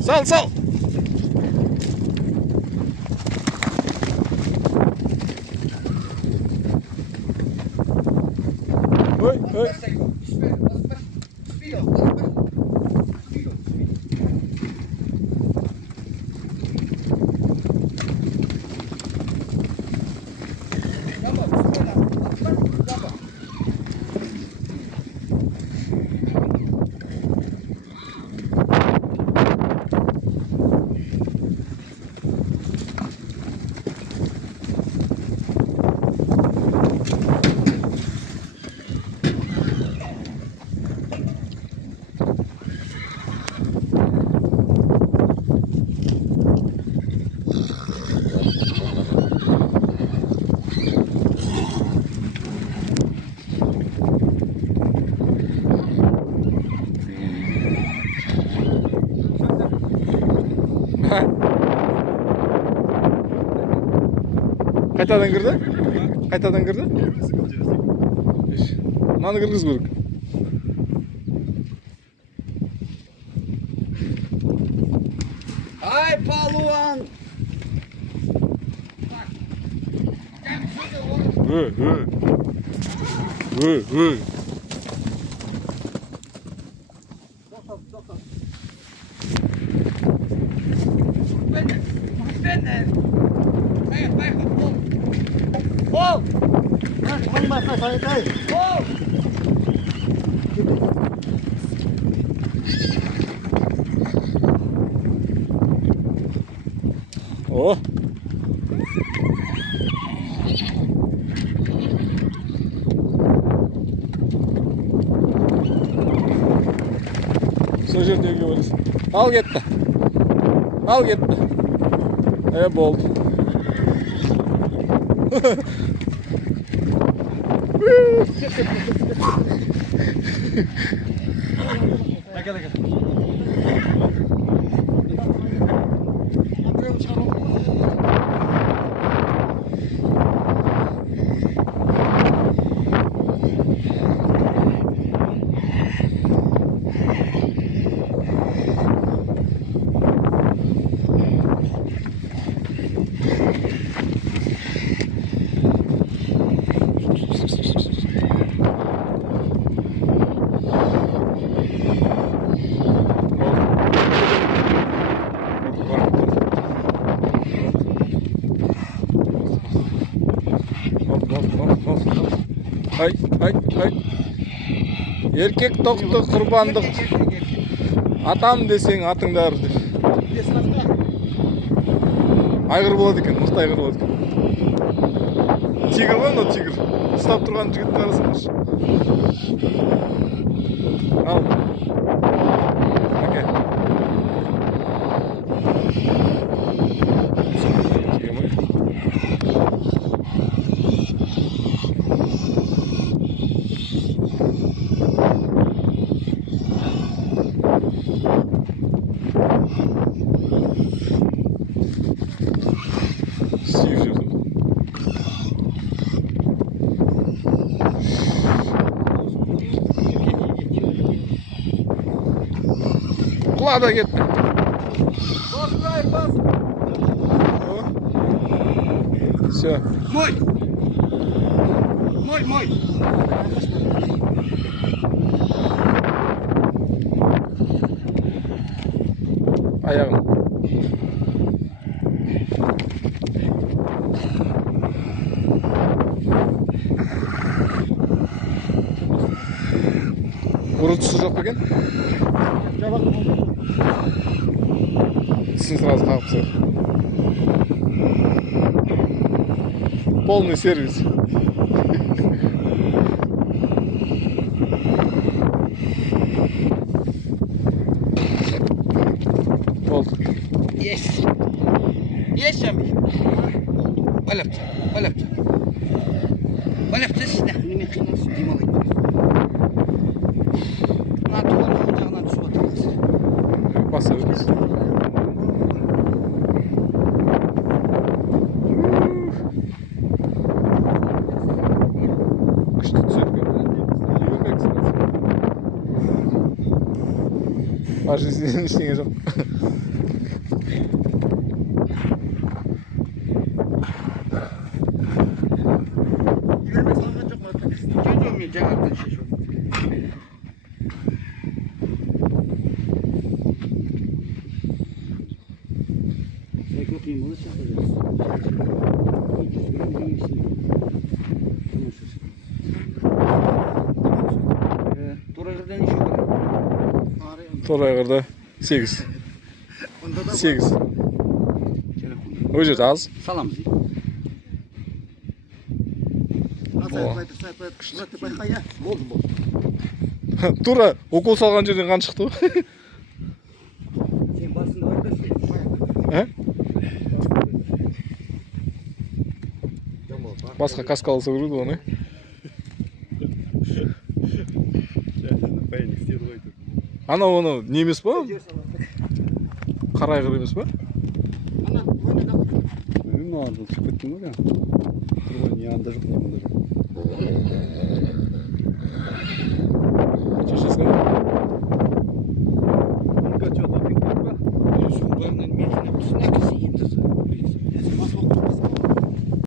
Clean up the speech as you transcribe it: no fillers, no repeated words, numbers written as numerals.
Sal sal. Ой, ой. Қайтадан кірді? Қайтадан кірді? Мынаны кіргізу керек. Ай, палуан! О! Сол жердегі өріс. Ал кетті. Ал кетті. Болды. Ай, ай, ай. Еркек тоқты құрбандық. Атам десең атыңды ар деп. Айғыр болады екен, мықты айғыр болады екен. Тигр ғой мынау, тигр. Ұстап тұрған жігітті қарасаңызшы. Ал. Әке. Құлада кетті. Все. Мой! Мой, мой! Аяғым. Ұры-тұсы жоқ па екен? Тісін сразу қағып тастады. Полный сервис. Болды. Есть. Есть чем? Балапты, балапты. Балапты сізді. Неме қиналсын, демалайды. Мына туғанның жағынан түсіп отырмыз. Баса беріңіз. Күшті түседі. Başka sizin işiniz yok. Yürümek sana çok mantıklı. Çocuğum ya cevaptan şey şu. Tek okuyayım bunu çakacağız. 300 gram değilsin. Torayırdan işi var. Torayırda 8. Onda da 8. Telefon. O yüzden az. Salam zi. sayfaydı. Kaya. Oldu. Tura okul salgan жерден қан шықты ғой. Sen basında öldürsün. He? Басқа каска алса көреді оны. Ана оны не емес па? Қара айғыр емес па? Ана, мойны да. Мынау шығып кеткен ғой. Тұрған yanında жоқ.